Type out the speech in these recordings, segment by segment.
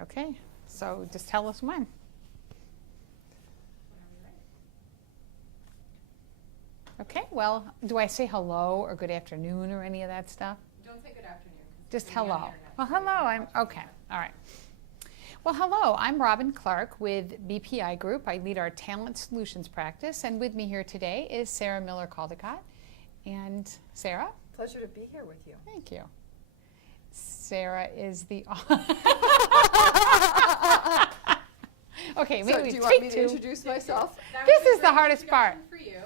Okay, so just tell us when. Okay, well, do I say hello or good afternoon or any of that stuff? Don't say good afternoon. Just It's gonna be on hello. the internet, Well, so you hello, can watch it okay, later. all right. Well, hello, I'm Robin Clark with BPI Group. I lead our Talent Solutions practice, and with me here today is Sarah Miller-Caldicott. And Sarah? Pleasure to be here with you. Thank you. Sarah is the. Okay, maybe So we do you want me take to two. introduce myself? That This would be is the great hardest part. introduction for you.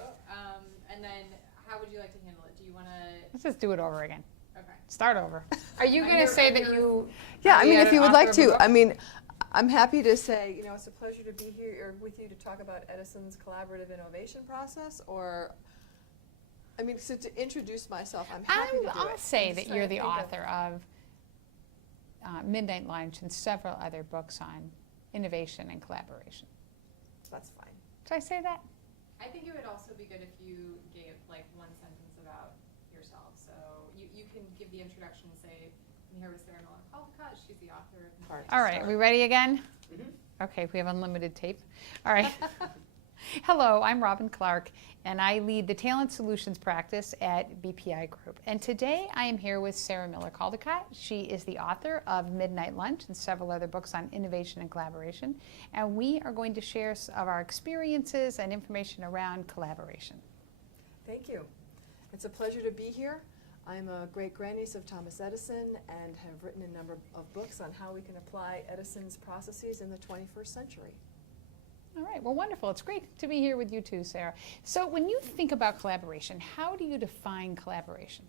And then how would you like to handle it? Do you want to? Let's just do it over again. Okay. Start over. Are you I'm going to here- say I'm that here you? Yeah, are I mean, the if you would author like of a to, book? I mean, I'm happy to say, it's a pleasure to be here with you to talk about Edison's collaborative innovation process, or, I mean, so to introduce myself, I'm happy to do it. I'll say I'm that just you're trying to the think author of Midnight Lunch and several other books on innovation and collaboration. That's fine. Did I say that? I think it would also be good if you gave like one sentence about yourself. So you can give the introduction and say, I'm here with Sarah Miller-Caldicott. She's the author of Hard. All right, are we ready again? Mhm. Okay, we have unlimited tape. All right. Hello, I'm Robin Clark, and I lead the Talent Solutions practice at BPI Group. And today I am here with Sarah Miller-Caldicott. She is the author of Midnight Lunch and several other books on innovation and collaboration. And we are going to share some of our experiences and information around collaboration. Thank you. It's a pleasure to be here. I'm a great-grandniece of Thomas Edison and have written a number of books on how we can apply Edison's processes in the 21st century. All right, well, wonderful. It's great to be here with you too, Sarah. So when you think about collaboration, how do you define collaboration?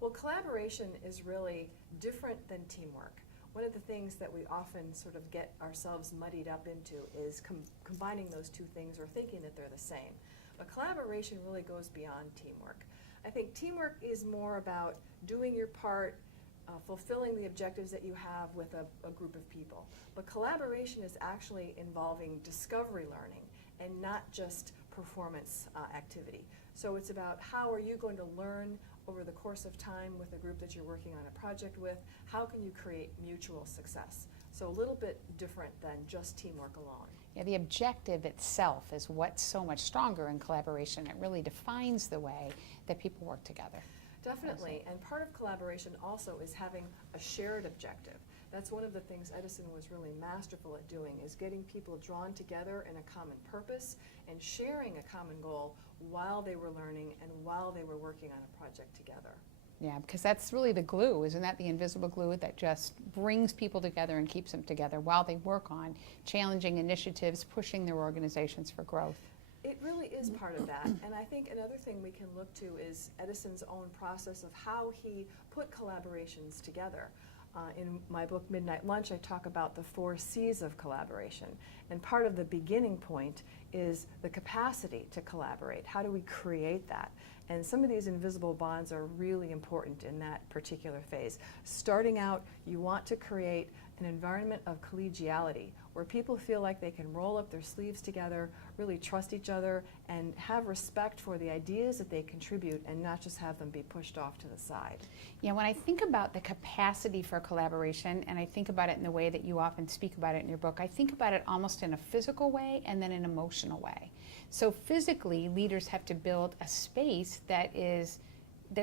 Well, collaboration is really different than teamwork. One of the things that we often sort of get ourselves muddied up into is combining those two things or thinking that they're the same. But collaboration really goes beyond teamwork. I think teamwork is more about doing your part, fulfilling the objectives that you have with a group of people. But collaboration is actually involving discovery learning and not just performance activity. So it's about how are you going to learn over the course of time with a group that you're working on a project with, how can you create mutual success? So a little bit different than just teamwork alone. Yeah, the objective itself is what's so much stronger in collaboration. It really defines the way that people work together. Definitely, and part of collaboration also is having a shared objective. That's one of the things Edison was really masterful at doing, is getting people drawn together in a common purpose and sharing a common goal while they were learning and while they were working on a project together. Yeah, because that's really the glue, isn't that the invisible glue that just brings people together and keeps them together while they work on challenging initiatives, pushing their organizations for growth? It really is part of that, and I think another thing we can look to is Edison's own process of how he put collaborations together. In my book, Midnight Lunch, I talk about the 4 C's of collaboration, and part of the beginning point is the capacity to collaborate. How do we create that? And some of these invisible bonds are really important in that particular phase. Starting out, you want to create an environment of collegiality where people feel like they can roll up their sleeves together, really trust each other, and have respect for the ideas that they contribute and not just have them be pushed off to the side. Yeah, when I think about the capacity for collaboration, and I think about it in the way that you often speak about it in your book, I think about it almost in a physical way and then an emotional way. So physically, leaders have to build a space that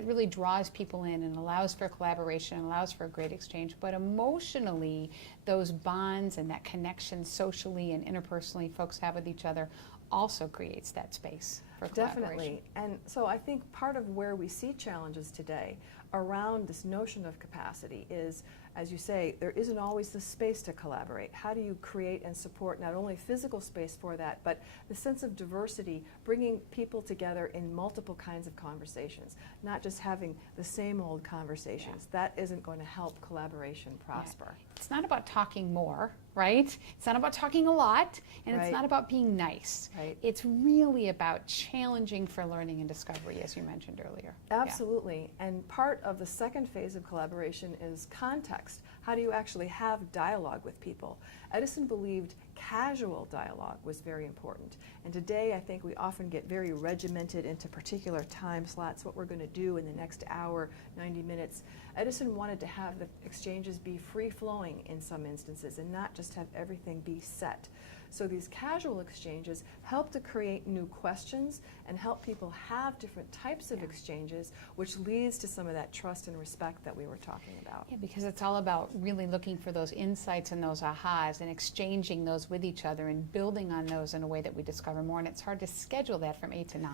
really draws people in and allows for collaboration and allows for a great exchange. But emotionally, those bonds and that connection socially and interpersonally folks have with each other also creates that space for collaboration. Definitely. And so I think part of where we see challenges today around this notion of capacity is, as you say, there isn't always the space to collaborate. How do you create and support not only physical space for that, but the sense of diversity, bringing people together in multiple kinds of conversations, not just having the same old conversations. That isn't going to help collaboration prosper. It's not about talking more, right? It's not about talking a lot, and it's Right. not about being nice. Right. It's really about challenging for learning and discovery, as you mentioned earlier. Yeah. Absolutely. And part of the second phase of collaboration is context. How do you actually have dialogue with people? Edison believed casual dialogue was very important. And today I think we often get very regimented into particular time slots, what we're going to do in the next hour, 90 minutes. Edison wanted to have the exchanges be free-flowing in some instances and not just have everything be set. So these casual exchanges help to create new questions and help people have different types of exchanges, which leads to some of that trust and respect that we were talking about. Yeah, because it's all about really looking for those insights and those ahas and exchanging those with each other and building on those in a way that we discover more. And it's hard to schedule that from 8 to 9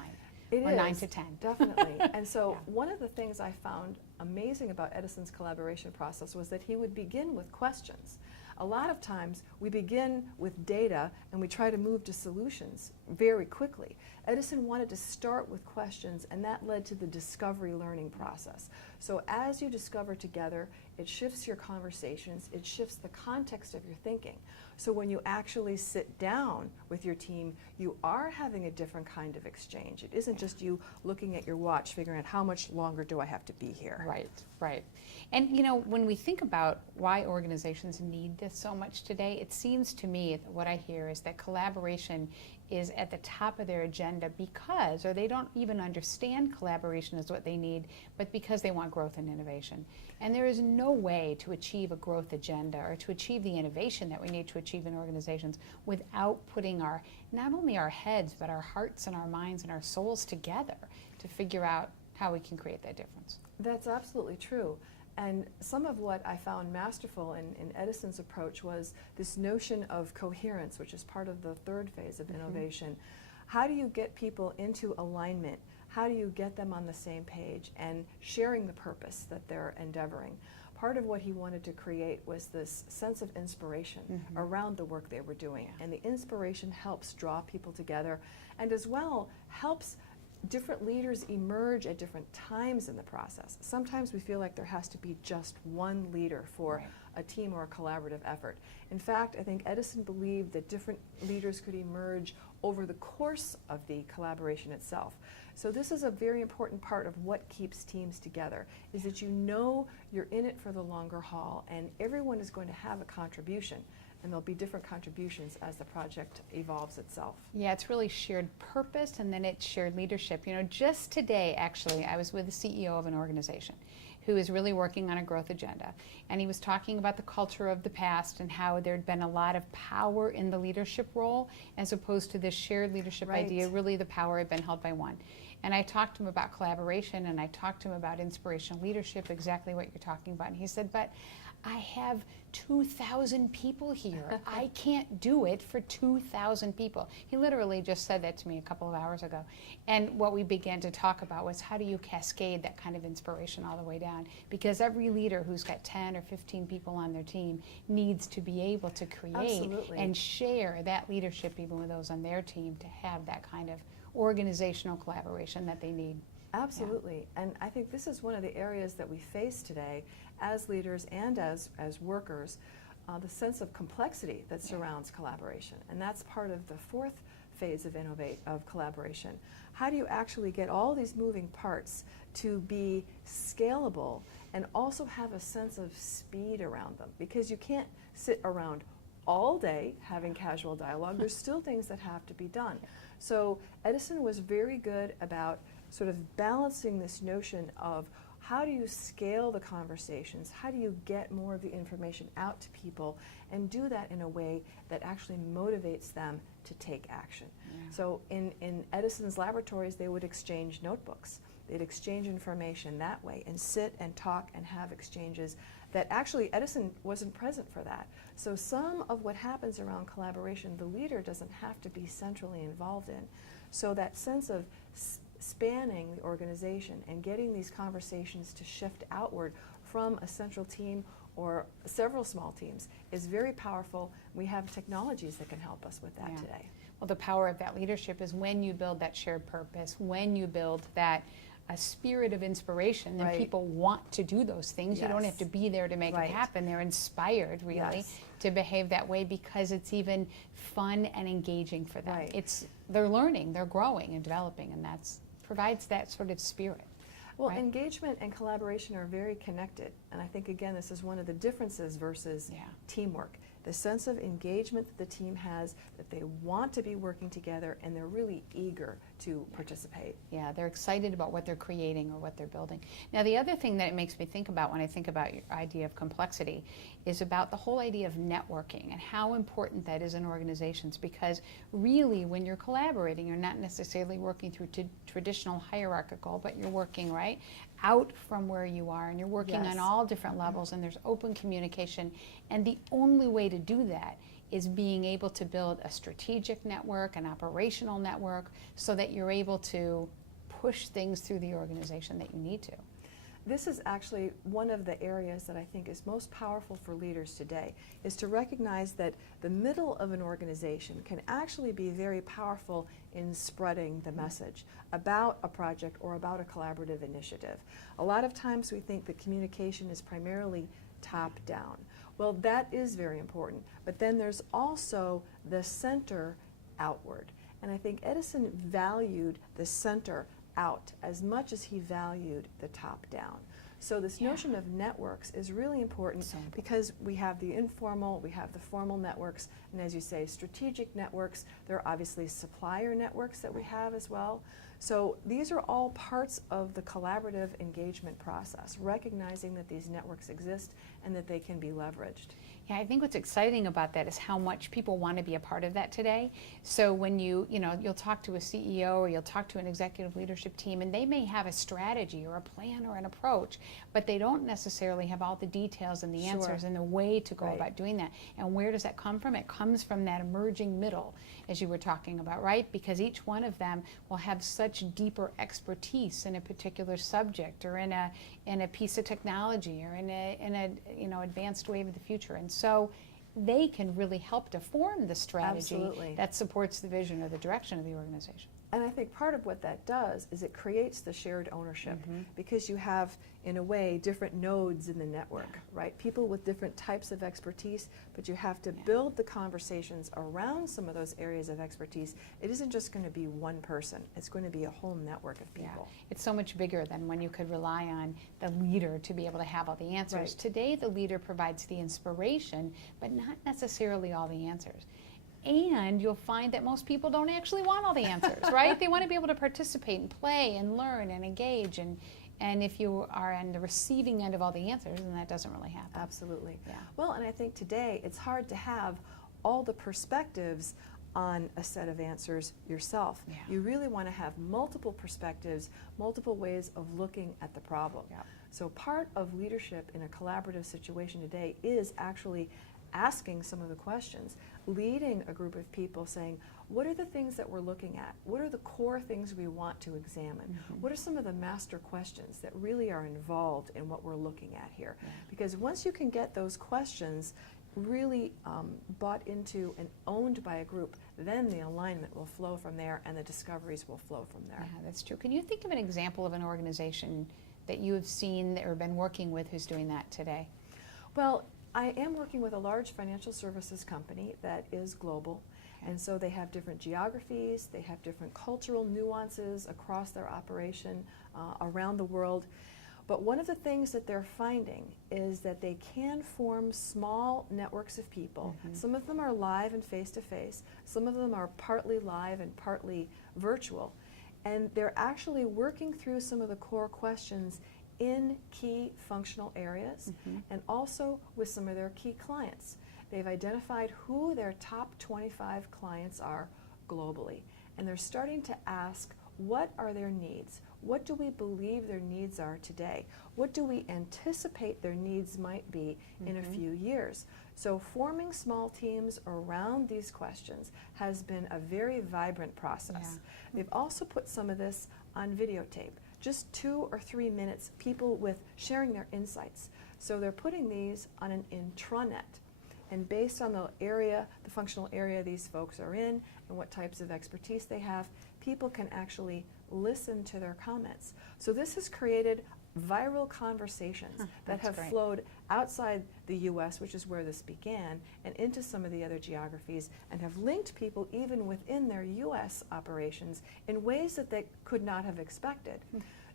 or 9 to 10. Definitely. And so Yeah. one of the things I found amazing about Edison's collaboration process was that he would begin with questions. A lot of times we begin with data and we try to move to solutions very quickly. Edison wanted to start with questions, and that led to the discovery learning process. So as you discover together, it shifts your conversations, it shifts the context of your thinking. So when you actually sit down with your team, you are having a different kind of exchange. It isn't just you looking at your watch, figuring out how much longer do I have to be here. Right, right. And you know, when we think about why organizations need this so much today, it seems to me that what I hear is that collaboration is at the top of their agenda because, or they don't even understand collaboration is what they need, but because they want growth and innovation. And there is no way to achieve a growth agenda or to achieve the innovation that we need to achieve in organizations without putting our, not only our heads, but our hearts and our minds and our souls together to figure out how we can create that difference. That's absolutely true. And some of what I found masterful in Edison's approach was this notion of coherence, which is part of the third phase of innovation. How do you get people into alignment? How do you get them on the same page and sharing the purpose that they're endeavoring? Part of what he wanted to create was this sense of inspiration around the work they were doing. And the inspiration helps draw people together and as well helps different leaders emerge at different times in the process. Sometimes we feel like there has to be just one leader for a team or a collaborative effort. In fact, I think Edison believed that different leaders could emerge over the course of the collaboration itself. So this is a very important part of what keeps teams together, is that you know you're in it for the longer haul and everyone is going to have a contribution. And there'll be different contributions as the project evolves itself. Yeah, it's really shared purpose and then it's shared leadership. You know, just today, actually, I was with the CEO of an organization who is really working on a growth agenda. And he was talking about the culture of the past and how there'd been a lot of power in the leadership role as opposed to this shared leadership idea. Really, the power had been held by one. And I talked to him about collaboration and I talked to him about inspirational leadership, exactly what you're talking about. And he said, but I have 2,000 people here. I can't do it for 2,000 people. He literally just said that to me a couple of hours ago. And what we began to talk about was how do you cascade that kind of inspiration all the way down? Because every leader who's got 10 or 15 people on their team needs to be able to create and share that leadership even with those on their team to have that kind of organizational collaboration that they need. Absolutely. And I think this is one of the areas that we face today as leaders and as workers, the sense of complexity that surrounds collaboration. And that's part of the fourth phase of collaboration. How do you actually get all these moving parts to be scalable and also have a sense of speed around them? Because you can't sit around all day having casual dialogue. There's still things that have to be done. So Edison was very good about sort of balancing this notion of how do you scale the conversations, how do you get more of the information out to people and do that in a way that actually motivates them to take action. So in Edison's laboratories, they would exchange notebooks. They'd exchange information that way and sit and talk and have exchanges that actually Edison wasn't present for that. So some of what happens around collaboration, the leader doesn't have to be centrally involved in. So that sense of spanning the organization and getting these conversations to shift outward from a central team or several small teams is very powerful. We have technologies that can help us with that today. Well, the power of that leadership is when you build that shared purpose, when you build that a spirit of inspiration, then people want to do those things. You don't have to be there to make it happen. They're inspired, really, to behave that way because it's even fun and engaging for them. They're learning, they're growing and developing, and that's provides that sort of spirit. Well, right? engagement and collaboration are very connected, and I think, again, this is one of the differences versus Yeah. teamwork. The sense of engagement that the team has, that they want to be working together, and they're really eager to participate. Yeah, they're excited about what they're creating or what they're building. Now, the other thing that it makes me think about when I think about your idea of complexity is about the whole idea of networking and how important that is in organizations, because really when you're collaborating, you're not necessarily working through traditional hierarchical, but you're working right out from where you are, and you're working Yes. on all different levels, and there's open communication, and the only way to do that is being able to build a strategic network, an operational network, so that you're able to push things through the organization that you need to. This is actually one of the areas that I think is most powerful for leaders today, is to recognize that the middle of an organization can actually be very powerful in spreading the message about a project or about a collaborative initiative. A lot of times we think that communication is primarily top down. Well, that is very important, but then there's also the center outward. And I think Edison valued the center out as much as he valued the top down. So this Yeah. notion of networks is really important, So important. because we have the informal, we have the formal networks, and as you say, strategic networks. There are obviously supplier networks that we have as well. So these are all parts of the collaborative engagement process, recognizing that these networks exist and that they can be leveraged. Yeah, I think what's exciting about that is how much people want to be a part of that today. So when you'll talk to a CEO or you'll talk to an executive leadership team, and they may have a strategy or a plan or an approach, but they don't necessarily have all the details and the Sure. answers and the way to go Right. about doing that. And where does that come from? It comes from that emerging middle, as you were talking about, right? Because each one of them will have such deeper expertise in a particular subject or in a piece of technology or in a advanced wave of the future. And so they can really help to form the strategy Absolutely. that supports the vision or the direction of the organization. And I think part of what that does is it creates the shared ownership, because you have, in a way, different nodes in the network, right? People with different types of expertise, but you have to build the conversations around some of those areas of expertise. It isn't just going to be one person. It's going to be a whole network of people. It's so much bigger than when you could rely on the leader to be able to have all the answers. Right. Today, the leader provides the inspiration, but not necessarily all the answers. And you'll find that most people don't actually want all the answers, right? They want to be able to participate and play and learn and engage. And if you are on the receiving end of all the answers, then that doesn't really happen. Absolutely. Yeah. Well, and I think today it's hard to have all the perspectives on a set of answers yourself. Yeah. You really want to have multiple perspectives, multiple ways of looking at the problem. Yeah. So part of leadership in a collaborative situation today is actually asking some of the questions, leading a group of people, saying, what are the things that we're looking at? What are the core things we want to examine? What are some of the master questions that really are involved in what we're looking at here? Yeah. Because once you can get those questions really bought into and owned by a group, then the alignment will flow from there and the discoveries will flow from there. Yeah, that's true. Can you think of an example of an organization that you have seen or been working with who's doing that today? Well, I am working with a large financial services company that is global, and so they have different geographies, they have different cultural nuances across their operation around the world. But one of the things that they're finding is that they can form small networks of people. Some of them are live and face-to-face, some of them are partly live and partly virtual, and they're actually working through some of the core questions in key functional areas and also with some of their key clients. They've identified who their top 25 clients are globally, and they're starting to ask, what are their needs? What do we believe their needs are today? What do we anticipate their needs might be in a few years? So forming small teams around these questions has been a very vibrant process. They've also put some of this on videotape. Just 2 or 3 minutes, people with sharing their insights. So they're putting these on an intranet. And based on the area, the functional area these folks are in and what types of expertise they have, people can actually listen to their comments. So this has created viral conversations that that's have great. flowed outside the US, which is where this began, and into some of the other geographies, and have linked people even within their US operations in ways that they could not have expected.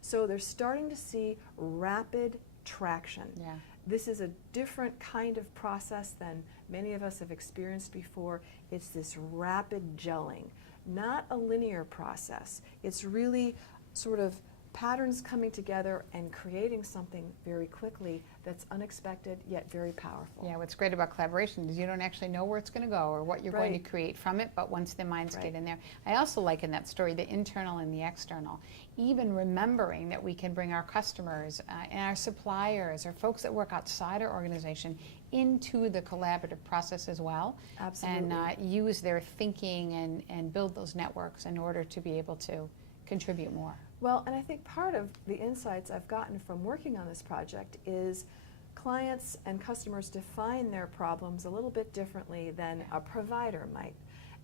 So they're starting to see rapid traction. Yeah. This is a different kind of process than many of us have experienced before. It's this rapid gelling, not a linear process. It's really sort of patterns coming together and creating something very quickly that's unexpected yet very powerful. Yeah, what's great about collaboration is you don't actually know where it's going to go or what you're going to Right. create from it, but once the minds Right. get in there. I also like in that story the internal and the external. Even remembering that we can bring our customers and our suppliers or folks that work outside our organization into the collaborative process as well. Absolutely. And use their thinking and build those networks in order to be able to contribute more. Well, and I think part of the insights I've gotten from working on this project is clients and customers define their problems a little bit differently than a provider might.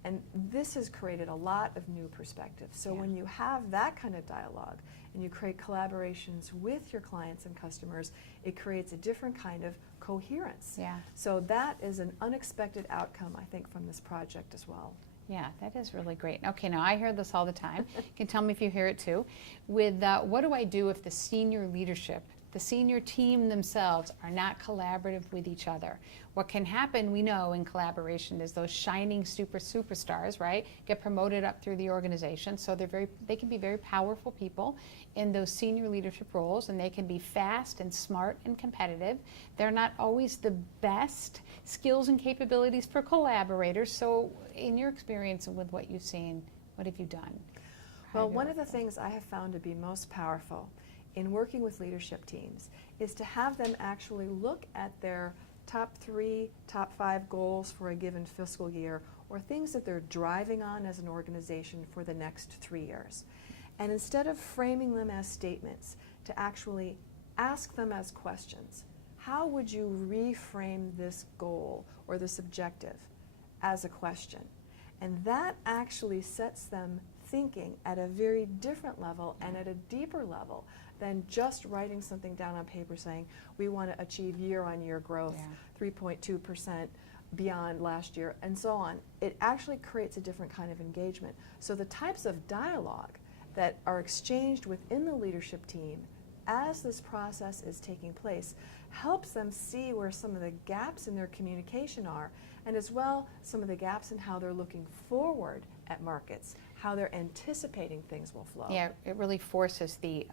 And this has created a lot of new perspectives. So Yeah. when you have that kind of dialogue and you create collaborations with your clients and customers, it creates a different kind of coherence. Yeah. So that is an unexpected outcome, I think, from this project as well. Yeah, that is really great. Okay, now I hear this all the time. You can tell me if you hear it too. With what do I do if the senior leadership, the senior team themselves are not collaborative with each other? What can happen, we know, in collaboration is those shining superstars, right, get promoted up through the organization. So they can be very powerful people in those senior leadership roles, and they can be fast and smart and competitive. They're not always the best skills and capabilities for collaborators. So in your experience and with what you've seen, what have you done? How Well, have you one of the worked with things I have found to be most powerful in working with leadership teams is to have them actually look at their top 3, top 5 goals for a given fiscal year, or things that they're driving on as an organization for the next 3 years. And instead of framing them as statements, to actually ask them as questions. How would you reframe this goal or this objective as a question? And that actually sets them thinking at a very different level and at a deeper level than just writing something down on paper saying, we want to achieve year-on-year growth, Yeah. 3.2% beyond last year, and so on. It actually creates a different kind of engagement. So the types of dialogue that are exchanged within the leadership team as this process is taking place helps them see where some of the gaps in their communication are, and as well some of the gaps in how they're looking forward at markets, how they're anticipating things will flow. Yeah, it really forces the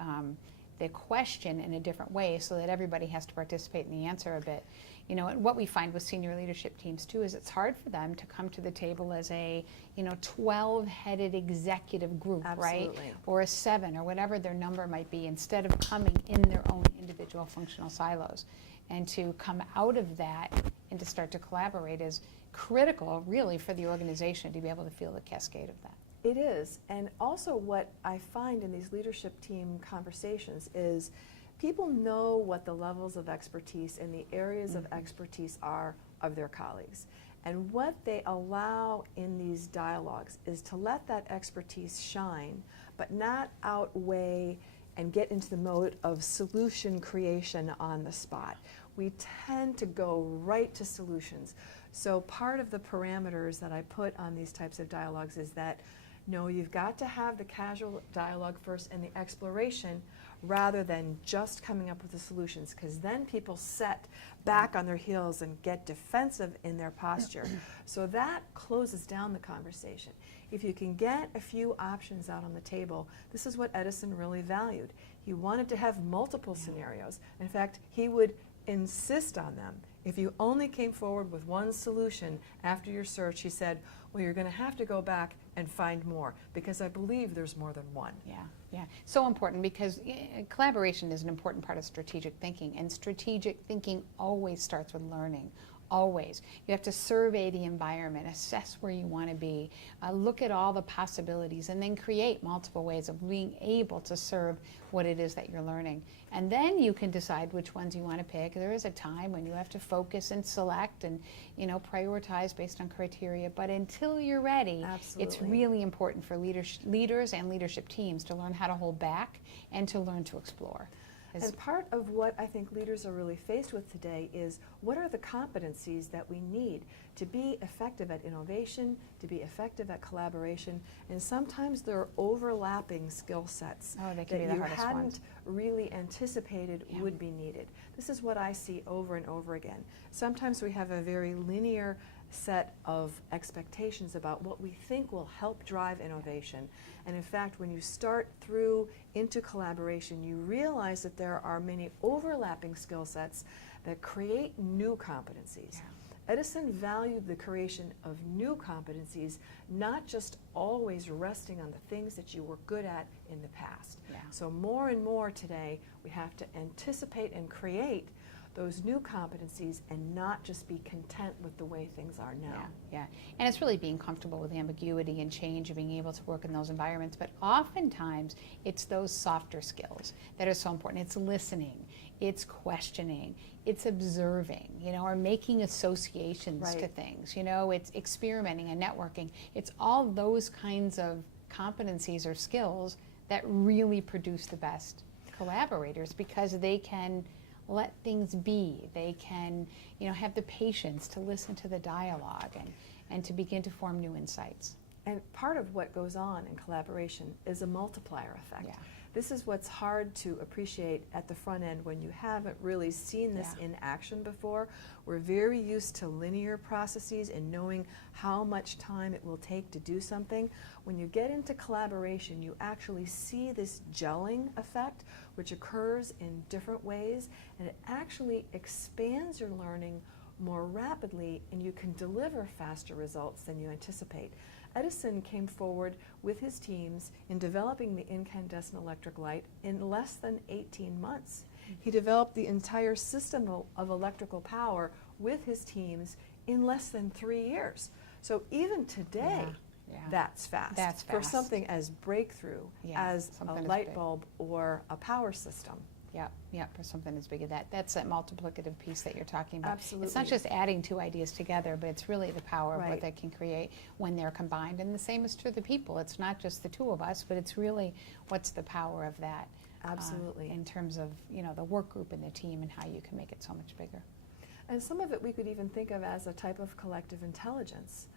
question in a different way so that everybody has to participate in the answer a bit. You know, and what we find with senior leadership teams too is it's hard for them to come to the table as a, 12-headed executive group, right? Absolutely. Or a 7 or whatever their number might be, instead of coming in their own individual functional silos. And to come out of that and to start to collaborate is critical, really, for the organization to be able to feel the cascade of that. It is, and also what I find in these leadership team conversations is people know what the levels of expertise and the areas of expertise are of their colleagues. And what they allow in these dialogues is to let that expertise shine, but not outweigh and get into the mode of solution creation on the spot. We tend to go right to solutions. So part of the parameters that I put on these types of dialogues is that no, you've got to have the casual dialogue first and the exploration rather than just coming up with the solutions, because then people set back on their heels and get defensive in their posture. So that closes down the conversation. If you can get a few options out on the table, this is what Edison really valued. He wanted to have multiple scenarios. In fact, he would insist on them. If you only came forward with one solution after your search, he said, well, you're going to have to go back and find more, because I believe there's more than one. Yeah, so important, because collaboration is an important part of strategic thinking, and strategic thinking always starts with learning. Always. You have to survey the environment, assess where you want to be, look at all the possibilities, and then create multiple ways of being able to serve what it is that you're learning. And then you can decide which ones you want to pick. There is a time when you have to focus and select and prioritize based on criteria. But until you're ready, it's Absolutely. really important for leaders and leadership teams to learn how to hold back and to learn to explore. And part of what I think leaders are really faced with today is what are the competencies that we need to be effective at innovation, to be effective at collaboration, and sometimes there are overlapping skill sets Oh, they that can be the you hardest hadn't ones. really anticipated Yeah. would be needed. This is what I see over and over again. Sometimes we have a very linear set of expectations about what we think will help drive innovation. And in fact, when you start through into collaboration, you realize that there are many overlapping skill sets that create new competencies. Yeah. Edison valued the creation of new competencies, not just always resting on the things that you were good at in the past. Yeah. So more and more today, we have to anticipate and create those new competencies and not just be content with the way things are now. Yeah. And it's really being comfortable with ambiguity and change and being able to work in those environments. But oftentimes, it's those softer skills that are so important. It's listening, it's questioning, it's observing, or making associations to Right. things. It's experimenting and networking. It's all those kinds of competencies or skills that really produce the best collaborators, because they can let things be. They can, have the patience to listen to the dialogue and to begin to form new insights. And part of what goes on in collaboration is a multiplier effect. Yeah. This is what's hard to appreciate at the front end when you haven't really seen this Yeah. in action before. We're very used to linear processes and knowing how much time it will take to do something. When you get into collaboration, you actually see this gelling effect, which occurs in different ways, and it actually expands your learning more rapidly, and you can deliver faster results than you anticipate. Edison came forward with his teams in developing the incandescent electric light in less than 18 months. He developed the entire system of electrical power with his teams in less than 3 years. So even today, Yeah. that's fast. That's For fast. something as breakthrough Yeah, as a something as light big. bulb or a power system. Yeah, for something as big as that. That's that multiplicative piece that you're talking about. It's not Absolutely. just adding two ideas together, but it's really the power of what Right. they can create when they're combined. And the same is true of the people. It's not just the two of us, but it's really what's the power of that. Absolutely. In terms of, the work group and the team and how you can make it so much bigger. And some of it we could even think of as a type of collective intelligence.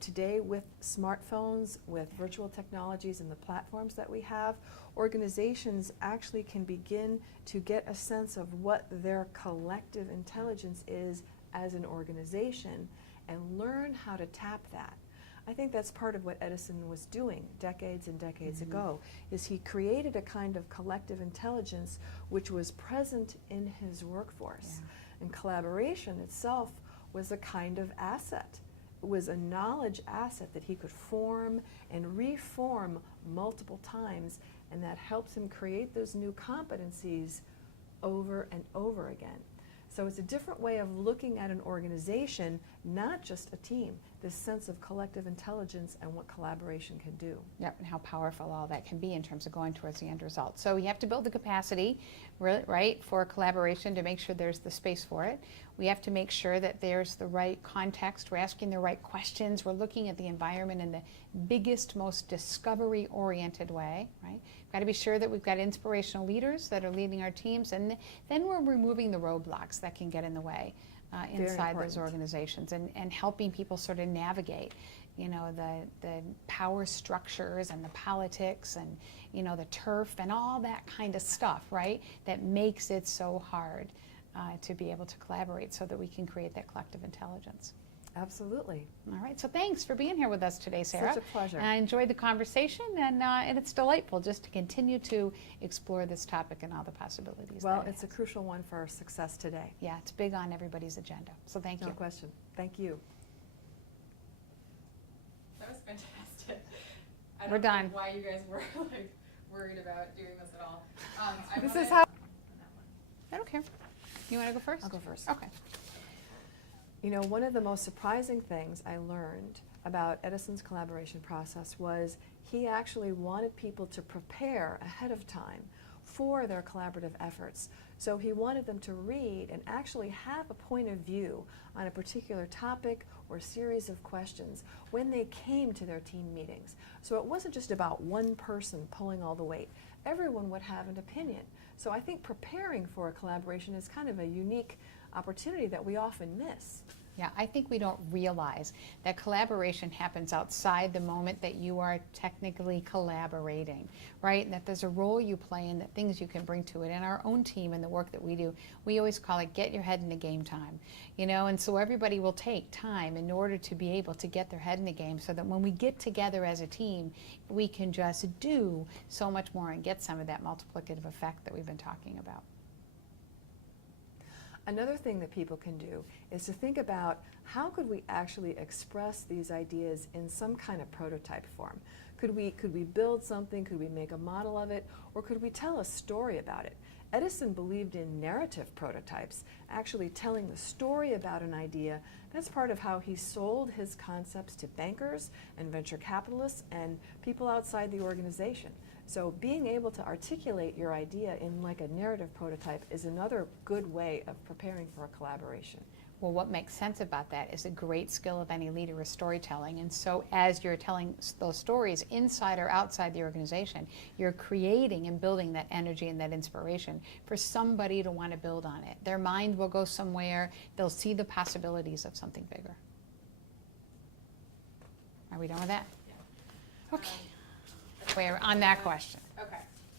Today with smartphones, with virtual technologies and the platforms that we have, organizations actually can begin to get a sense of what their collective intelligence is as an organization and learn how to tap that. I think that's part of what Edison was doing decades and decades ago, is he created a kind of collective intelligence which was present in his workforce. And collaboration itself was a kind of asset. It was a knowledge asset that he could form and reform multiple times, and that helps him create those new competencies over and over again. So it's a different way of looking at an organization, not just a team, this sense of collective intelligence and what collaboration can do. Yep, and how powerful all that can be in terms of going towards the end result. So you have to build the capacity, right, for collaboration to make sure there's the space for it. We have to make sure that there's the right context. We're asking the right questions. We're looking at the environment in the biggest, most discovery-oriented way, right? We've got to be sure that we've got inspirational leaders that are leading our teams, and then we're removing the roadblocks that can get in the way inside those important. organizations and helping people sort of navigate the power structures and the politics and the turf and all that kind of stuff, right, that makes it so hard to be able to collaborate so that we can create that collective intelligence. Absolutely. All right, so thanks for being here with us today, Sarah. Such a pleasure. And I enjoyed the conversation, and it's delightful just to continue to explore this topic and all the possibilities. Well, that it it's a has. crucial one for our success today. Yeah, it's big on everybody's agenda. So thank No you. question. Thank you. That was fantastic. I We're don't know done. why you guys were worried about doing this at all. I This wanna- is how- I don't care. You want to go first? I'll go first. Okay. One of the most surprising things I learned about Edison's collaboration process was he actually wanted people to prepare ahead of time for their collaborative efforts. So he wanted them to read and actually have a point of view on a particular topic or series of questions when they came to their team meetings. So it wasn't just about one person pulling all the weight. Everyone would have an opinion. So I think preparing for a collaboration is kind of a unique opportunity that we often miss. Yeah, I think we don't realize that collaboration happens outside the moment that you are technically collaborating, right? And that there's a role you play and that things you can bring to it. In our own team and the work that we do, we always call it get your head in the game time, you know? And so everybody will take time in order to be able to get their head in the game so that when we get together as a team, we can just do so much more and get some of that multiplicative effect that we've been talking about. Another thing that people can do is to think about how could we actually express these ideas in some kind of prototype form. Could we build something, could we make a model of it, or could we tell a story about it? Edison believed in narrative prototypes, actually telling the story about an idea. That's part of how he sold his concepts to bankers and venture capitalists and people outside the organization. So being able to articulate your idea in like a narrative prototype is another good way of preparing for a collaboration. Well, what makes sense about that is a great skill of any leader is storytelling. And so as you're telling those stories inside or outside the organization, you're creating and building that energy and that inspiration for somebody to want to build on it. Their mind will go somewhere. They'll see the possibilities of something bigger. Are we done with that? Yeah. Okay. We're on that question. Okay.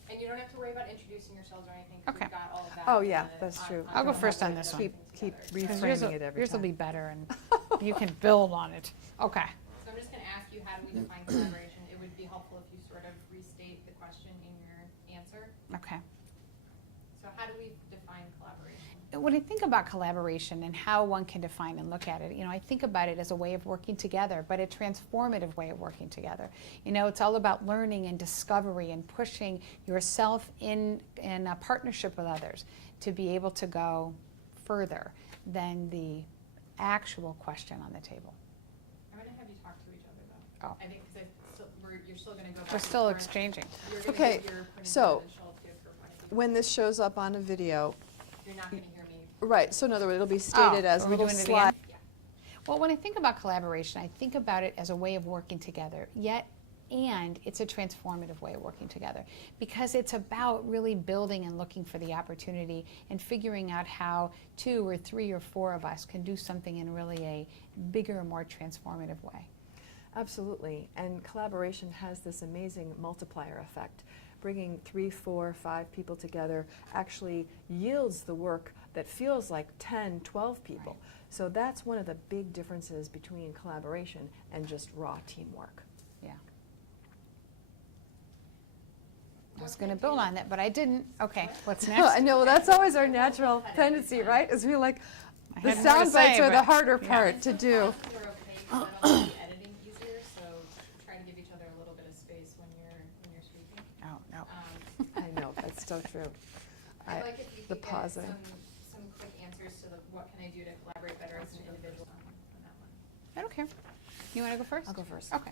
And you don't have to worry about introducing yourselves or anything, 'cause Okay. we've got all of that. Oh, in yeah, the- that's true. I'll go the first on website this that one. we Keep put together. reframing Yours it every will time. be better, and you can build on it. Okay. So I'm just going to ask you, how do we define collaboration? It would be helpful if you sort of restate the question in your answer. Okay. So how do we define collaboration? When I think about collaboration and how one can define and look at it, you know, I think about it as a way of working together, but a transformative way of working together. You know, it's all about learning and discovery and pushing yourself in a partnership with others to be able to go further than the actual question on the table. I'm going to have you talk to each other, though. Oh. I think because you're still going to go back. We're to still current- exchanging. You're gonna Okay, give your point of so, view, and she'll give her point of view. When this shows up on a video, You're not going to hear me. right, so in other words, it'll be stated as are a we little doing it slide. again? Well, when I think about collaboration, I think about it as a way of working together, and it's a transformative way of working together because it's about really building and looking for the opportunity and figuring out how 2 or 3 or 4 of us can do something in really a bigger, more transformative way. Absolutely, and collaboration has this amazing multiplier effect. Bringing 3, 4, 5 people together actually yields the work that feels like 10, 12 people. Right. So that's one of the big differences between collaboration and just raw teamwork. Yeah. I was going to build on that, but I didn't. Okay, what's I next? know, well, that's always our natural tendency, right? Is we like, I the had more to sound say, bites are the but- harder yeah. part to do. You're okay, 'cause that'll make the editing easier, so try to give each other a little bit of space when you're speaking. Oh, no. I know, that's so true. I'd like if you the could get pausing. some quick answers to the what can I do to collaborate better as an individual on that one. I don't care. You want to go first? I'll go first. Okay.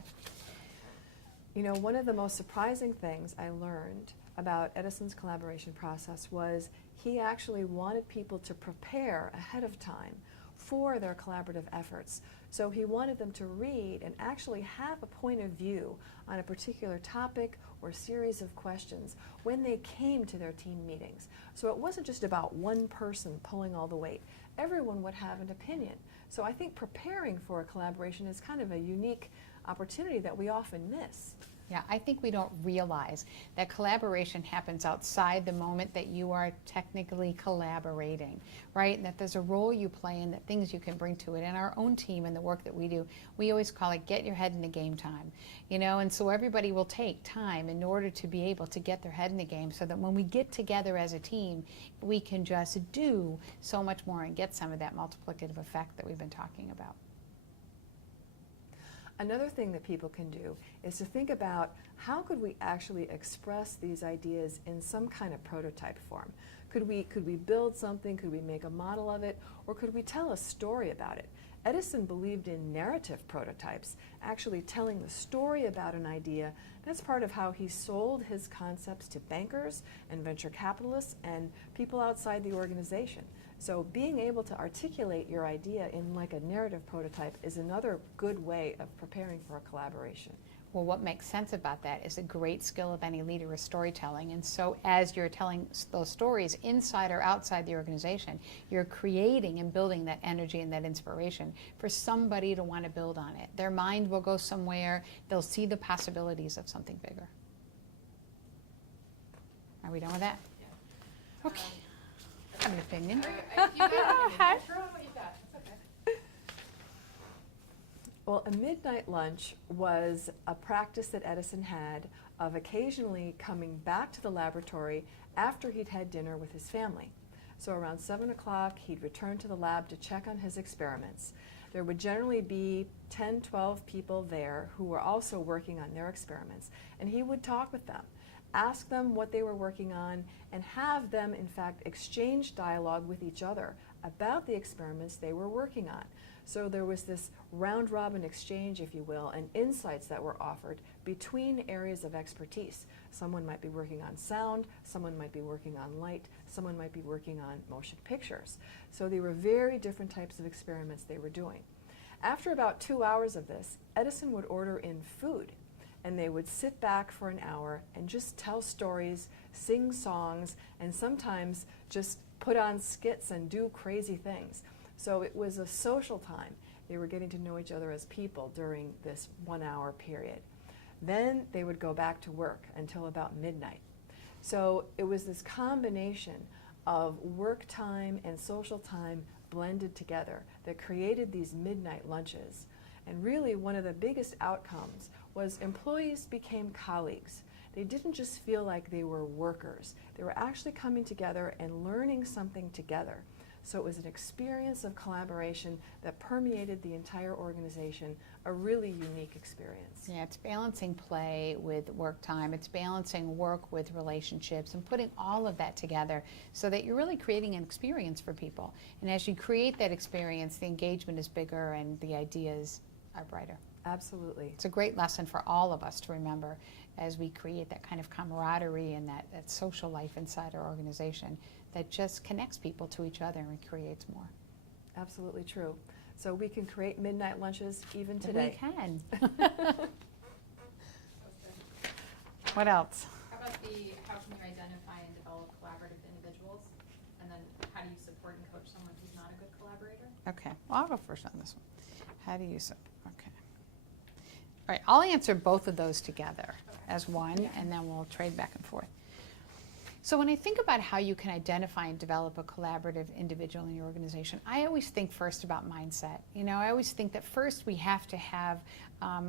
You know, one of the most surprising things I learned about Edison's collaboration process was he actually wanted people to prepare ahead of time for their collaborative efforts. So he wanted them to read and actually have a point of view on a particular topic or series of questions when they came to their team meetings. So it wasn't just about one person pulling all the weight. Everyone would have an opinion. So I think preparing for a collaboration is kind of a unique opportunity that we often miss. Yeah, I think we don't realize that collaboration happens outside the moment that you are technically collaborating, right? And that there's a role you play and that things you can bring to it. In our own team and the work that we do, we always call it get your head in the game time, you know? And so everybody will take time in order to be able to get their head in the game so that when we get together as a team, we can just do so much more and get some of that multiplicative effect that we've been talking about. Another thing that people can do is to think about how could we actually express these ideas in some kind of prototype form. Could we build something, could we make a model of it, or could we tell a story about it? Edison believed in narrative prototypes, actually telling the story about an idea. That's part of how he sold his concepts to bankers and venture capitalists and people outside the organization. So being able to articulate your idea in like a narrative prototype is another good way of preparing for a collaboration. Well, what makes sense about that is a great skill of any leader is storytelling. And so as you're telling those stories inside or outside the organization, you're creating and building that energy and that inspiration for somebody to want to build on it. Their mind will go somewhere. They'll see the possibilities of something bigger. Are we done with that? Yeah. Okay. I have an opinion. You got an opinion. Throw in what you got. It's okay. Well, a midnight lunch was a practice that Edison had of occasionally coming back to the laboratory after he'd had dinner with his family. So around 7 o'clock, he'd return to the lab to check on his experiments. There would generally be 10, 12 people there who were also working on their experiments, and he would talk with them, ask them what they were working on, and have them, in fact, exchange dialogue with each other about the experiments they were working on. So there was this round-robin exchange, if you will, and insights that were offered between areas of expertise. Someone might be working on sound, someone might be working on light, someone might be working on motion pictures. So they were very different types of experiments they were doing. After about 2 hours of this, Edison would order in food, and they would sit back for an hour and just tell stories, sing songs, and sometimes just put on skits and do crazy things. So it was a social time. They were getting to know each other as people during this 1 hour period. Then they would go back to work until about midnight. So it was this combination of work time and social time blended together that created these midnight lunches. And really one of the biggest outcomes was employees became colleagues. They didn't just feel like they were workers. They were actually coming together and learning something together. So it was an experience of collaboration that permeated the entire organization, a really unique experience. Yeah, it's balancing play with work time. It's balancing work with relationships and putting all of that together so that you're really creating an experience for people. And as you create that experience, the engagement is bigger and the ideas are brighter. Absolutely. It's a great lesson for all of us to remember as we create that kind of camaraderie and that social life inside our organization that just connects people to each other and creates more. Absolutely true. So we can create midnight lunches even today. We can. That was good. What else? How about how can you identify and develop collaborative individuals? And then how do you support and coach someone who's not a good collaborator? Okay, well, I'll go first on this one. How do you okay. All right, I'll answer both of those together as one, and then we'll trade back and forth. So when I think about how you can identify and develop a collaborative individual in your organization, I always think first about mindset. You know, I always think that first we have to have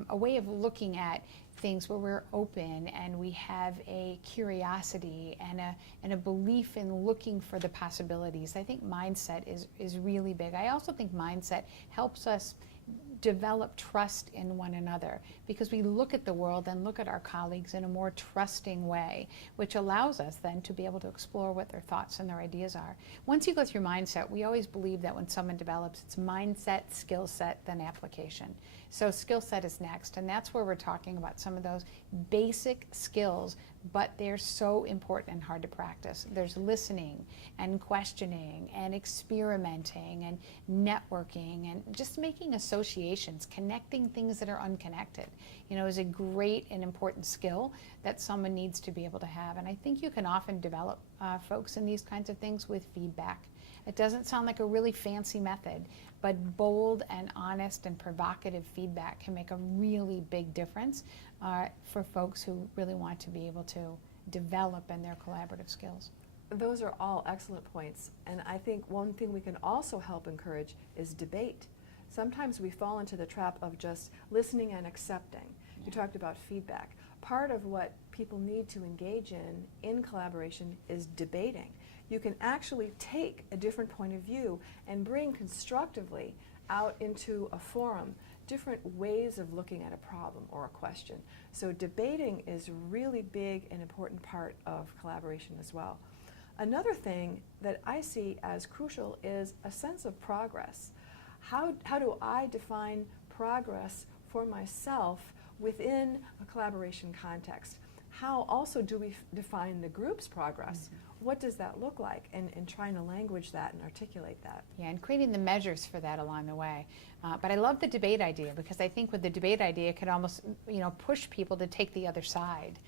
a way of looking at things where we're open and we have a curiosity and a belief in looking for the possibilities. I think mindset is really big. I also think mindset helps us develop trust in one another because we look at the world and look at our colleagues in a more trusting way, which allows us then to be able to explore what their thoughts and their ideas are. Once you go through mindset, we always believe that when someone develops, it's mindset, skill set, then application. So skill set is next, and that's where we're talking about some of those basic skills, but they're so important and hard to practice. There's listening and questioning and experimenting and networking and just making associations, connecting things that are unconnected, you know, is a great and important skill that someone needs to be able to have. And I think you can often develop folks in these kinds of things with feedback. It doesn't sound like a really fancy method, but bold and honest and provocative feedback can make a really big difference for folks who really want to be able to develop in their collaborative skills. Those are all excellent points. And I think one thing we can also help encourage is debate. Sometimes we fall into the trap of just listening and accepting. You talked about feedback. Part of what people need to engage in collaboration is debating. You can actually take a different point of view and bring constructively out into a forum different ways of looking at a problem or a question. So debating is a really big and important part of collaboration as well. Another thing that I see as crucial is a sense of progress. How do I define progress for myself within a collaboration context? How also do we define the group's progress? What does that look like? And trying to language that and articulate that. Yeah, and creating the measures for that along the way. But I love the debate idea, because I think with the debate idea, it could almost, push people to take the other side.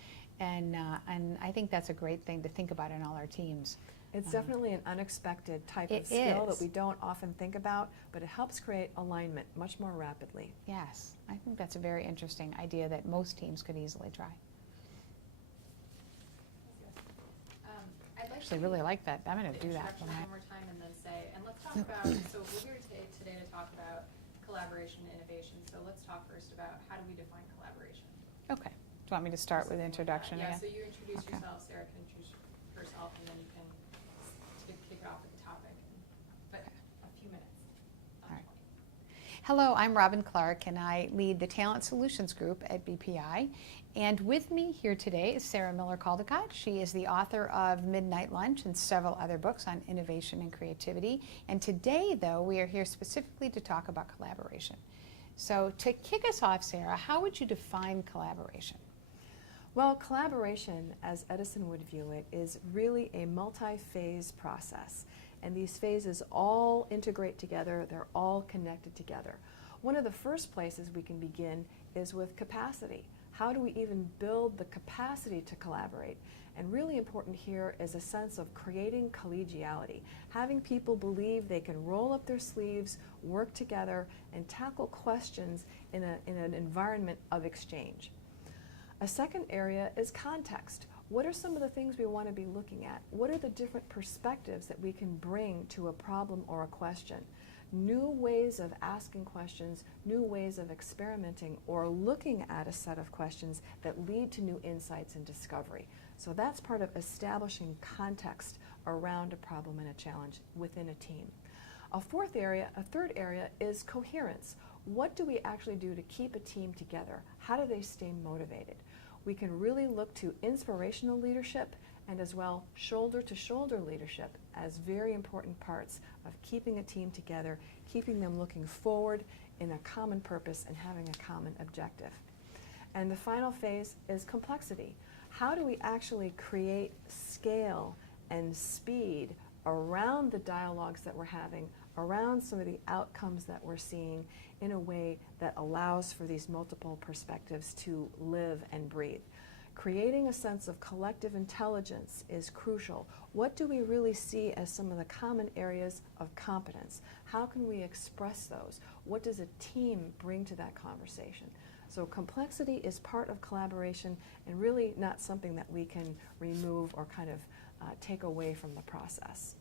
And I think that's a great thing to think about in all our teams. It's definitely an unexpected type It of skill is. that we don't often think about, but it helps create alignment much more rapidly. Yes, I think that's a very interesting idea that most teams could easily try. I'd like Actually, to really like that. I'm going to the do that. introduction one more time and then say, and let's talk about, so we're here today to talk about collaboration and innovation. So let's talk first about how do we define collaboration? Okay. Do you want me to start with the introduction Yeah, again? so you introduce Okay. yourself, Sarah can introduce herself, and then you can kick it off with the topic. But a few minutes, All not right. 20. Hello, I'm Robin Clark, and I lead the Talent Solutions Group at BPI. And with me here today is Sarah Miller Caldicott. She is the author of Midnight Lunch and several other books on innovation and creativity. And today, though, we are here specifically to talk about collaboration. So to kick us off, Sarah, how would you define collaboration? Well, collaboration, as Edison would view it, is really a multi-phase process. And these phases all integrate together, they're all connected together. One of the first places we can begin is with capacity. How do we even build the capacity to collaborate? And really important here is a sense of creating collegiality, having people believe they can roll up their sleeves, work together, and tackle questions in an environment of exchange. A second area is context. What are some of the things we want to be looking at? What are the different perspectives that we can bring to a problem or a question? New ways of asking questions, new ways of experimenting, or looking at a set of questions that lead to new insights and discovery. So that's part of establishing context around a problem and a challenge within a team. A third area is coherence. What do we actually do to keep a team together? How do they stay motivated? We can really look to inspirational leadership and as well shoulder-to-shoulder leadership as very important parts of keeping a team together, keeping them looking forward in a common purpose and having a common objective. And the final phase is complexity. How do we actually create scale and speed around the dialogues that we're having, around some of the outcomes that we're seeing in a way that allows for these multiple perspectives to live and breathe? Creating a sense of collective intelligence is crucial. What do we really see as some of the common areas of competence? How can we express those? What does a team bring to that conversation? So complexity is part of collaboration and really not something that we can remove or kind of take away from the process.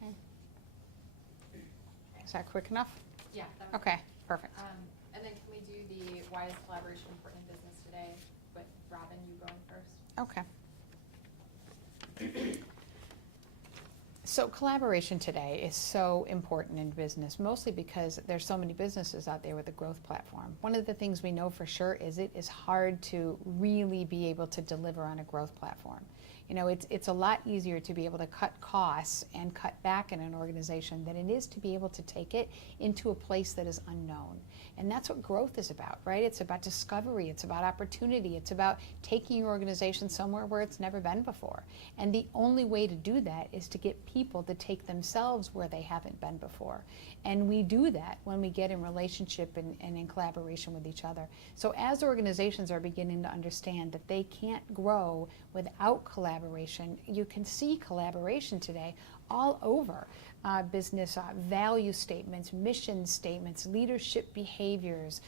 Okay. Is that quick enough? Yeah. That was Okay, perfect. And then can we do the why is collaboration important in business today with Robin, you going first? Okay. So collaboration today is so important in business, mostly because there's so many businesses out there with a growth platform. One of the things we know for sure is it is hard to really be able to deliver on a growth platform. You know, it's a lot easier to be able to cut costs and cut back in an organization than it is to be able to take it into a place that is unknown. And that's what growth is about, right? It's about discovery, it's about opportunity, it's about taking your organization somewhere where it's never been before. And the only way to do that is to get people to take themselves where they haven't been before. And we do that when we get in relationship and in collaboration with each other. So as organizations are beginning to understand that they can't grow without collaboration, you can see collaboration today all over business value statements, mission statements, leadership behaviors,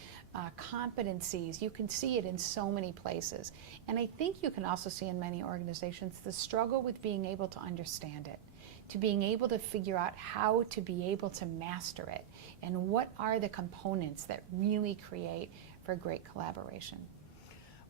competencies. You can see it in so many places. And I think you can also see in many organizations the struggle with being able to understand it, to being able to figure out how to be able to master it, and what are the components that really create for great collaboration.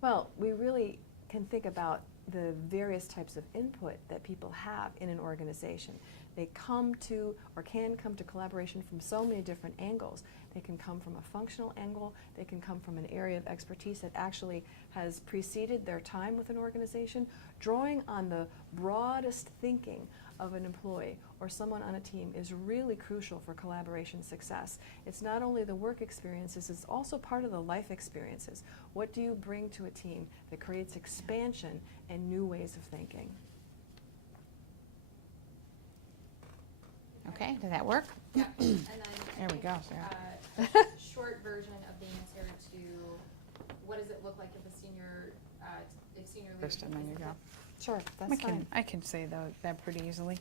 Well, we really can think about the various types of input that people have in an organization. They come to or can come to collaboration from so many different angles. They can come from a functional angle, they can come from an area of expertise that actually has preceded their time with an organization, drawing on the broadest thinking of an employee or someone on a team is really crucial for collaboration success. It's not only the work experiences, it's also part of the life experiences. What do you bring to a team that creates expansion and new ways of thinking? Okay, did that work? Yeah, and then I There we think, go, Sarah. A short version of the answer to what does it look like if a senior, if senior leadership Kristen, then you isn't go. Sure, that's fine. I can say that pretty easily.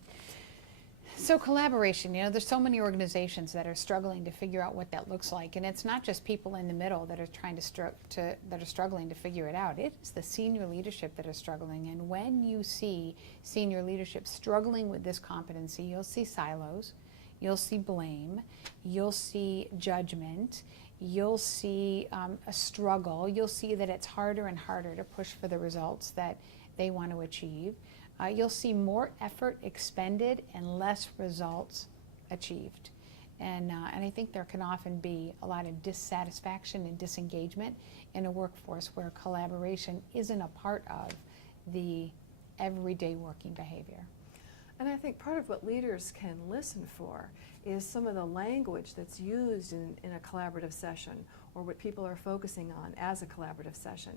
So collaboration, there's so many organizations that are struggling to figure out what that looks like, and it's not just people in the middle that are trying that are struggling to figure it out. It's the senior leadership that are struggling, and when you see senior leadership struggling with this competency, you'll see silos, you'll see blame, you'll see judgment, you'll see a struggle, you'll see that it's harder and harder to push for the results that they want to achieve. You'll see more effort expended and less results achieved. And I think there can often be a lot of dissatisfaction and disengagement in a workforce where collaboration isn't a part of the everyday working behavior. And I think part of what leaders can listen for is some of the language that's used in a collaborative session, or what people are focusing on as a collaborative session.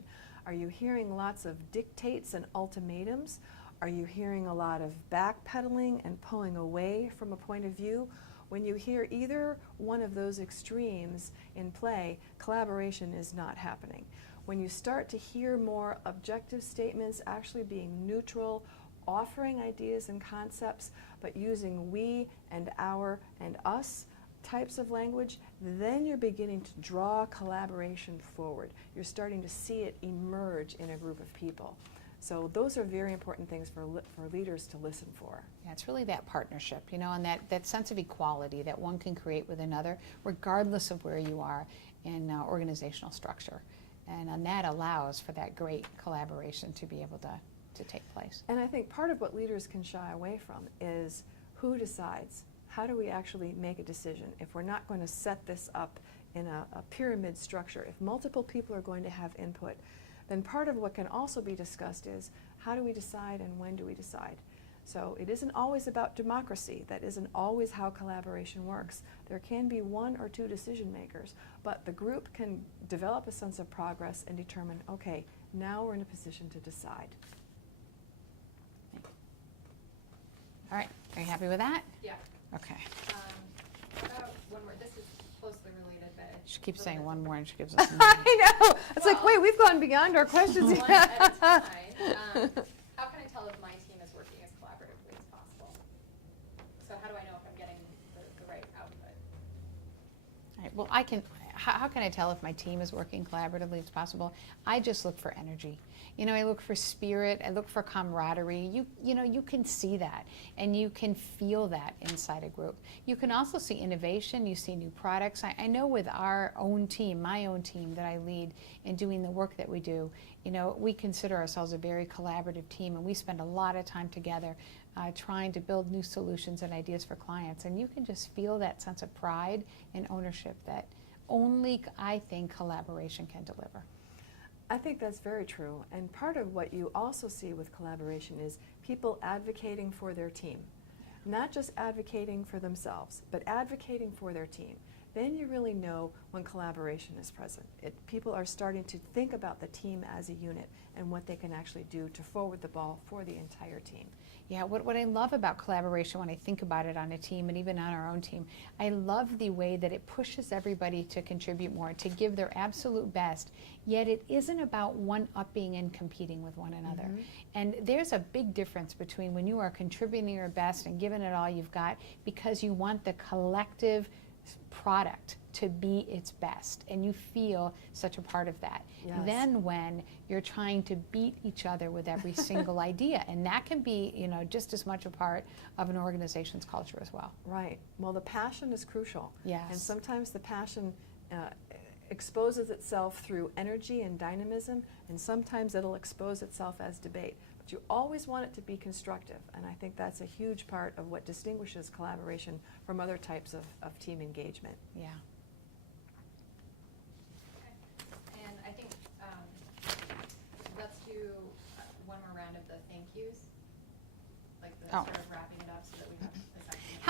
Are you hearing lots of dictates and ultimatums? Are you hearing a lot of backpedaling and pulling away from a point of view? When you hear either one of those extremes in play, collaboration is not happening. When you start to hear more objective statements actually being neutral, offering ideas and concepts, but using we and our and us types of language, then you're beginning to draw collaboration forward. You're starting to see it emerge in a group of people. So those are very important things for leaders to listen for. Yeah, it's really that partnership, and that sense of equality that one can create with another, regardless of where you are in organizational structure. And that allows for that great collaboration to be able to take place. And I think part of what leaders can shy away from is who decides. How do we actually make a decision? If we're not going to set this up in a pyramid structure, if multiple people are going to have input, then part of what can also be discussed is how do we decide and when do we decide? So it isn't always about democracy. That isn't always how collaboration works. There can be one or two decision makers, but the group can develop a sense of progress and determine, okay, now we're in a position to decide. All right, are you happy with that? Yeah. Okay. About one more, this is closely related, but. She keeps saying bit one different. more and she gives us nine. I know. It's like, Well, wait, we've gone beyond our questions. One at a time. How can I tell if my team is working as collaboratively as possible? So how do I know if I'm getting the right output? All right, well, how can I tell if my team is working collaboratively as possible? I just look for energy. I look for spirit, I look for camaraderie. You can see that, and you can feel that inside a group. You can also see innovation, you see new products. I know with our own team, my own team that I lead in doing the work that we do, we consider ourselves a very collaborative team, and we spend a lot of time together trying to build new solutions and ideas for clients. And you can just feel that sense of pride and ownership that only, I think, collaboration can deliver. I think that's very true. And part of what you also see with collaboration is people advocating for their team. Not just advocating for themselves, but advocating for their team. Then you really know when collaboration is present. People are starting to think about the team as a unit and what they can actually do to forward the ball for the entire team. Yeah, what I love about collaboration when I think about it on a team and even on our own team, I love the way that it pushes everybody to contribute more, to give their absolute best, yet it isn't about one-upping and competing with one another. Mm-hmm. And there's a big difference between when you are contributing your best and giving it all you've got because you want the collective product to be its best, and you feel such a part of that. Yes. Then when you're trying to beat each other with every single idea, and that can be, just as much a part of an organization's culture as well. Right. Well, the passion is crucial. Yes. And sometimes the passion exposes itself through energy and dynamism, and sometimes it'll expose itself as debate. But you always want it to be constructive, and I think that's a huge part of what distinguishes collaboration from other types of team engagement. Yeah. Okay. And I think, let's do one more round of the thank yous, like the Oh. sort of wrapping it up.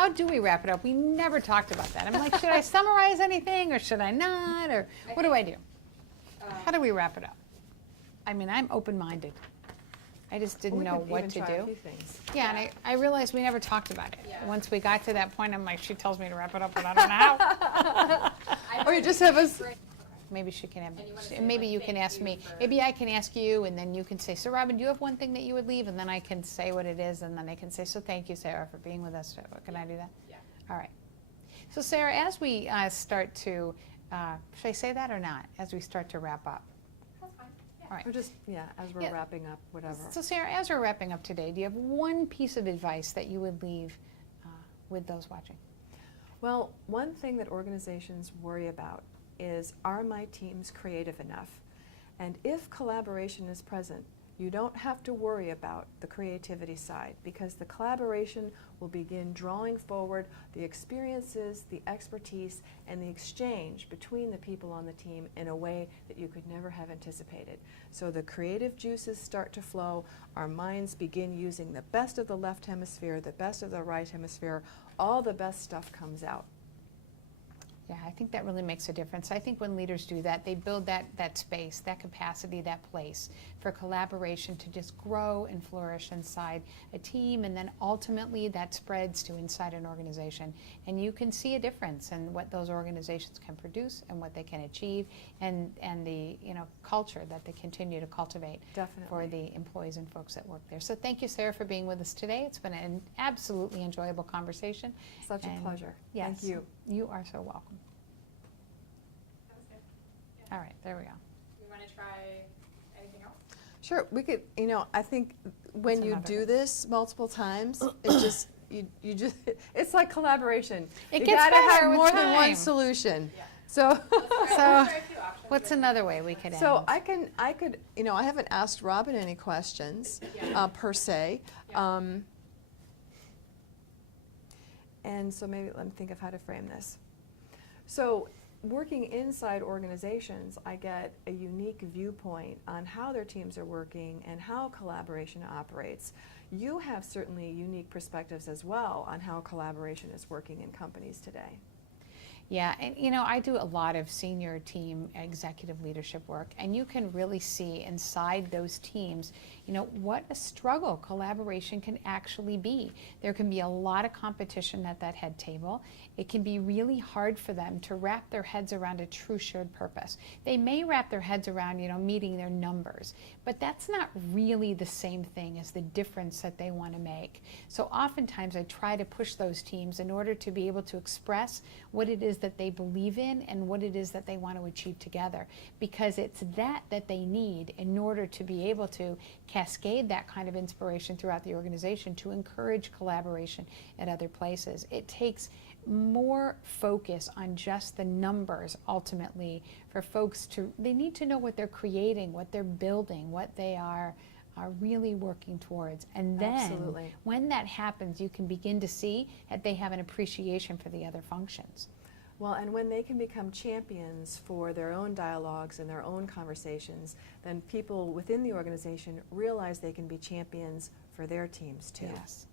how do we wrap it up? We never talked about that. I'm like, should I summarize anything or should I not? Or what do I do? How do we wrap it up? I mean, I'm open-minded. I just didn't We know could what even to try a do. few things. Yeah, and I realized we never talked about it. Yeah. Once we got to that point, I'm like, she tells me to wrap it up, but I don't know how. Or you just have us, Maybe she can have, And you wanna say, maybe like, you can thank ask you me. for- Maybe I can ask you, and then you can say, so Robin, do you have one thing that you would leave? And then I can say what it is, and then I can say, so thank you, Sarah, for being with us. Can I do that? Yeah. All right. So Sarah, as we start to, should I say that or not? As we start to wrap up. That's fine. Yeah. All right. or just, yeah, as we're Yeah. wrapping up, whatever. So Sarah, as we're wrapping up today, do you have one piece of advice that you would leave with those watching? Well, one thing that organizations worry about is, are my teams creative enough? And if collaboration is present, you don't have to worry about the creativity side, because the collaboration will begin drawing forward the experiences, the expertise, and the exchange between the people on the team in a way that you could never have anticipated. So the creative juices start to flow, our minds begin using the best of the left hemisphere, the best of the right hemisphere, all the best stuff comes out. Yeah, I think that really makes a difference. I think when leaders do that, they build that space, that capacity, that place for collaboration to just grow and flourish inside a team, and then ultimately that spreads to inside an organization. And you can see a difference in what those organizations can produce and what they can achieve, and the culture that they continue to cultivate Definitely. for the employees and folks that work there. So thank you, Sarah, for being with us today. It's been an absolutely enjoyable conversation. Such a And pleasure. Yes, Thank you. You are so welcome. That was good. Yeah. All right, there we go. You want to try anything else? Sure, we could, I think when What's you another do one? this multiple times, it just, you just, it's like collaboration. It You gets gotta better have with more than one time. solution. Yeah. So, Let's try a few options. What's another way we could end? so I could, I haven't asked Robin any questions, Yeah. per se. Yeah. And so maybe let me think of how to frame this. So, working inside organizations, I get a unique viewpoint on how their teams are working and how collaboration operates. You have certainly unique perspectives as well on how collaboration is working in companies today. Yeah, and I do a lot of senior team executive leadership work, and you can really see inside those teams, what a struggle collaboration can actually be. There can be a lot of competition at that head table. It can be really hard for them to wrap their heads around a true shared purpose. They may wrap their heads around, meeting their numbers, but that's not really the same thing as the difference that they want to make. So oftentimes I try to push those teams in order to be able to express what it is that they believe in and what it is that they want to achieve together, because it's that they need in order to be able to cascade that kind of inspiration throughout the organization to encourage collaboration at other places. It takes more focus on just the numbers ultimately for folks they need to know what they're creating, what they're building, what they are really working towards. And then Absolutely. when that happens, you can begin to see that they have an appreciation for the other functions. Well, and when they can become champions for their own dialogues and their own conversations, then people within the organization realize they can be champions for their teams too. Yes,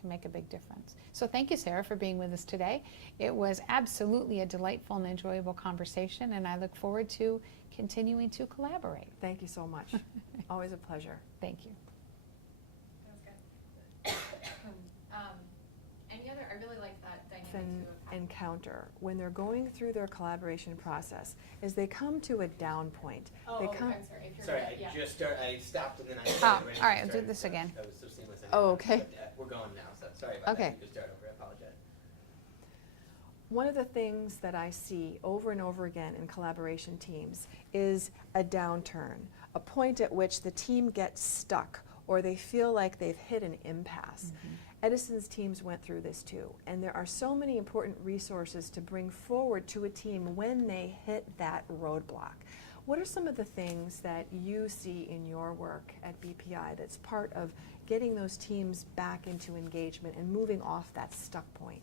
can make a big difference. So thank you, Sarah, for being with us today. It was absolutely a delightful and enjoyable conversation, and I look forward to continuing to collaborate. Thank you so much. Always a pleasure. Thank you. That was good. Any other? I really like that dynamic An too of having encounter when they're going through their collaboration process is they come to a down point. They I'm come. sorry. If you're Sorry, good, yeah. I stopped and then I Oh, started ready all right, to I'll do start, this so again. That was so seamless. Oh, okay. But, we're going now, so sorry about Okay. that. You just start over. I apologize. One of the things that I see over and over again in collaboration teams is a downturn, a point at which the team gets stuck or they feel like they've hit an impasse. Edison's teams went through this too, and there are so many important resources to bring forward to a team when they hit that roadblock. What are some of the things that you see in your work at BPI that's part of getting those teams back into engagement and moving off that stuck point?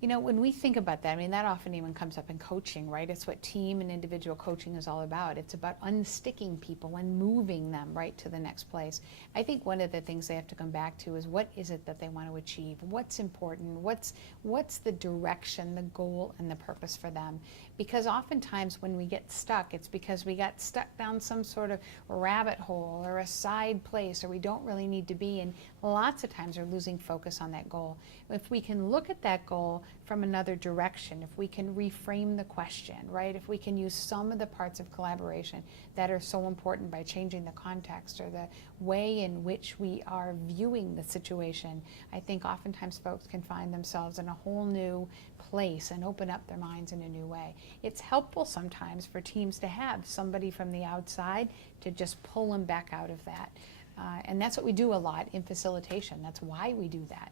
You know, when we think about that, I mean, that often even comes up in coaching, right? It's what team and individual coaching is all about. It's about unsticking people and moving them right to the next place. I think one of the things they have to come back to is what is it that they want to achieve? What's important? What's the direction, the goal, and the purpose for them? Because oftentimes when we get stuck, it's because we got stuck down some sort of rabbit hole or a side place, or we don't really need to be, and lots of times we're losing focus on that goal. If we can look at that goal from another direction, if we can reframe the question, right? If we can use some of the parts of collaboration that are so important by changing the context or the way in which we are viewing the situation, I think oftentimes folks can find themselves in a whole new place and open up their minds in a new way. It's helpful sometimes for teams to have somebody from the outside to just pull them back out of that. And that's what we do a lot in facilitation. That's why we do that.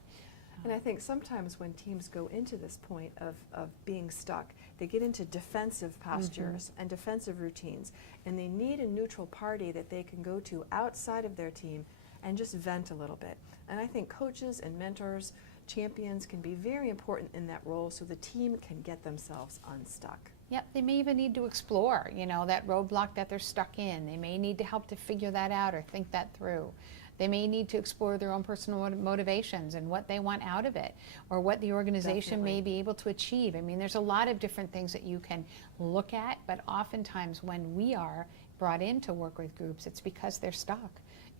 And I think sometimes when teams go into this point of being stuck, they get into defensive postures and defensive routines, and they need a neutral party that they can go to outside of their team and just vent a little bit. And I think coaches and mentors, champions can be very important in that role so the team can get themselves unstuck. Yep, they may even need to explore, you know, that roadblock that they're stuck in. They may need to help to figure that out or think that through. They may need to explore their own personal motivations and what they want out of it, or what the organization may be able to achieve. I mean, there's a lot of different things that you can look at, but oftentimes when we are brought in to work with groups, it's because they're stuck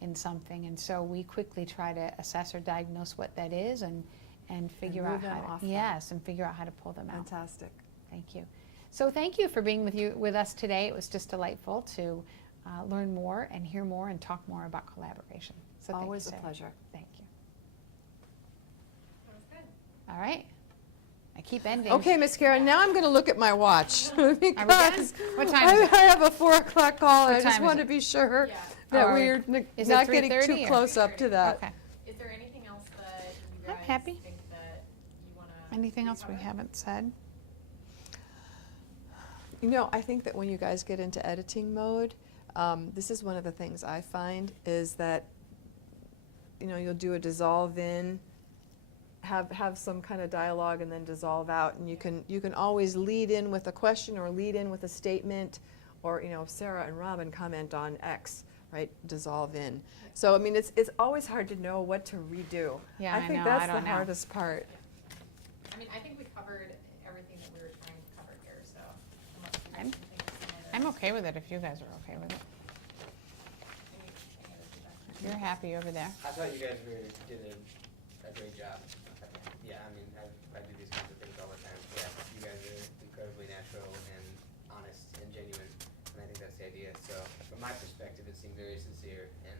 in something, and so we quickly try to assess or diagnose what that is and figure out move them how off to, that. yes, and figure out how to pull them out. Fantastic. Thank you. So thank you for being with us today. It was just delightful to learn more and hear more and talk more about collaboration. So thank you, Always a Sarah. pleasure. Thank you. That was good. All right. I keep ending. Okay, Miss Karen, now I'm going to look at my watch because What time is it? I have a 4 o'clock call. What I just time is want to it? be sure Yeah. that All we're right. Is it not getting 3:30 too or- close up to that. Okay. Is there anything else that you I'm guys happy. think that you want to Anything else we haven't said? You know, I think that when you guys get into editing mode, this is one of the things I find is that, you know, you'll do a dissolve in, have some kind of dialogue and then dissolve out, and you can always lead in with a question or lead in with a statement, or, you know, Sarah and Robin comment on X, right? Dissolve in. So I mean, it's always hard to know what to redo. Yeah, I I think know, that's I the don't know. hardest part. I mean, I think we covered everything that we were trying to cover here, so unless you I'm- guys think of some other- I'm okay with it if you guys are okay with it. any other feedback? You're happy over there. I thought you guys did a great job. Yeah, I mean, I do these kinds of things all the time. Yeah, you guys are incredibly natural and honest and genuine, and I think that's the idea. So, from my perspective, it seemed very sincere and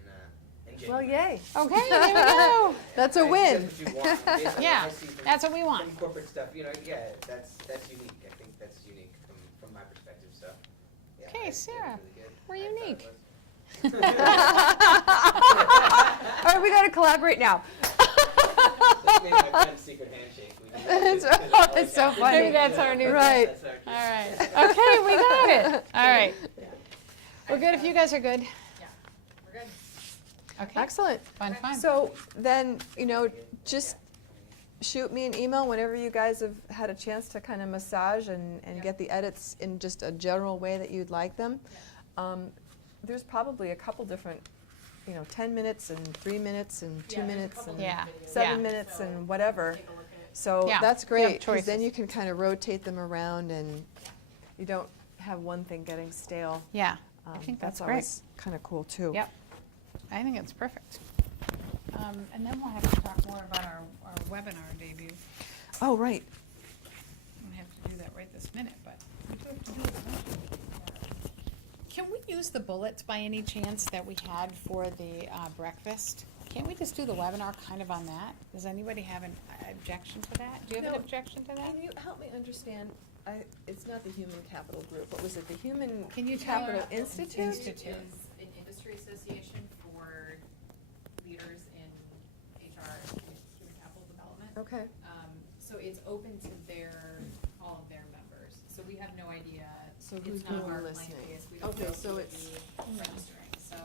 genuine. Well, yay. Okay, there we go. That's a I think win. That's what you want. Based on what Yeah, I see from- that's what we want. From corporate stuff, you know, yeah, that's unique. I think that's unique from my perspective. So, yeah, Okay, I think it's Sarah, really good. we're I thought it unique. was. All right, we got to collaborate now. That's maybe my friend's secret handshake. We do that It's- to the it's so podcast. funny. Maybe that's our new Right. That's our- All right. Okay, we got it. All right. Yeah. We're good if you guys are good. Yeah, we're good. Okay. Excellent. Fun, fun. So then, you know, just shoot me an email whenever you guys have had a chance to kind of massage and Yeah. get the edits in just a general way that you'd like them. There's probably a couple different, you know, 10 minutes and 3 minutes and 2 Yeah, there's a minutes couple and Yeah. different videos. 7 Yeah. minutes So and whatever. take a look at- So Yeah, that's you have great, because then choices. you can kind of rotate them around and you don't have one thing getting stale. Yeah, I think that's great. always kind of cool too. Yep. I think it's perfect. And then we'll have to talk more about our webinar debut. Oh, right. We don't have to do that right this minute, but we do have to do it eventually. Can we use the bullets by any chance that we had for the breakfast? Can't we just do the webinar kind of on that? Does anybody have an objection to that? Do you have an No. objection to that? Can you help me understand, it's not the Human Capital Group, what was it, the Human Can you tell Capital her- Institute? Institute. Is an industry association for leaders in HR, human capital development. Okay. So it's open to all of their members. So we have no idea. So It's who's none of doing our listening? client base. We don't Okay, know so who would it's- be registering. So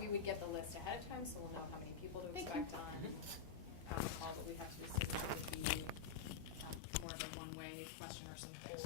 we would get the list ahead of time, so we'll know how many people to Thank you. expect on call, but we have to just sit down with the question or some polls